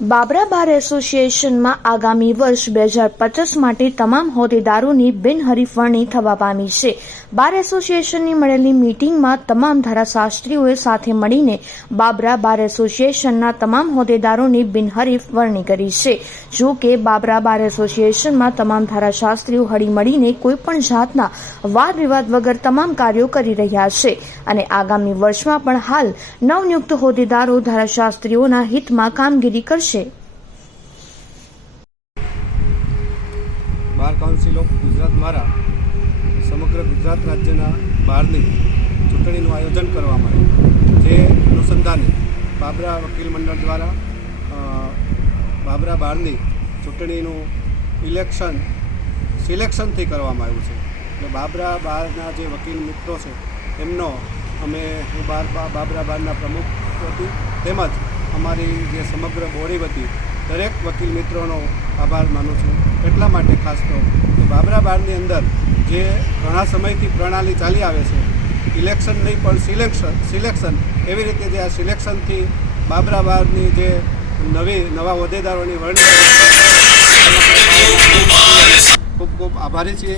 બાબરા બાર એસોસિએશનમાં આગામી વર્ષ 2050 માટે તમામ હોદ્દેદારોની બિનહરીફ વરણી થવા પામી છે. બાર એસોસિએશનની મળેલી મીટિંગમાં તમામ ધારાશાસ્ત્રીઓએ સાથે મળીને બાબરા બાર એસોસિએશનના તમામ હોદ્દેદારોની બિનહરીફ વરણી કરી છે. જો કે બાબરા બાર એસોસિએશનમાં તમામ ધારાશાસ્ત્રીઓ હળીમળીને કોઈપણ જાતના વાદ વિવાદ વગર તમામ કાર્યો કરી રહ્યા છે અને આગામી વર્ષમાં પણ હાલ નવનિયુક્ત હોદ્દેદારો ધારાશાસ્ત્રીઓના હિતમાં કામગીરી કરશે. બાર કાઉન્સિલ ઓફ ગુજરાત દ્વારા સમગ્ર ગુજરાત રાજ્યના બારની ચૂંટણીનું આયોજન કરવામાં આવ્યું. જે અનુસંધાને બાબરા વકીલ મંડળ દ્વારા બાબરા બારની ચૂંટણીનું સિલેક્શનથી કરવામાં આવ્યું છે. એટલે બાબરા બારના જે વકીલ મિત્રો છે એમનો હું બાબરા બારના પ્રમુખ હતી, તેમજ અમારી જે સમગ્ર બોડી વતી દરેક વકીલ મિત્રોનો આભાર માનું છું. એટલા માટે ખાસ તો કે બાબરા બારની અંદર જે ઘણા સમયથી પ્રણાલી ચાલી આવે છે, ઇલેક્શન નહીં પણ સિલેક્શન, એવી રીતે જે આ સિલેક્શનથી બાબરા બારની જે નવા હોદ્દેદારોની વરણી ખૂબ ખૂબ આભારી છીએ.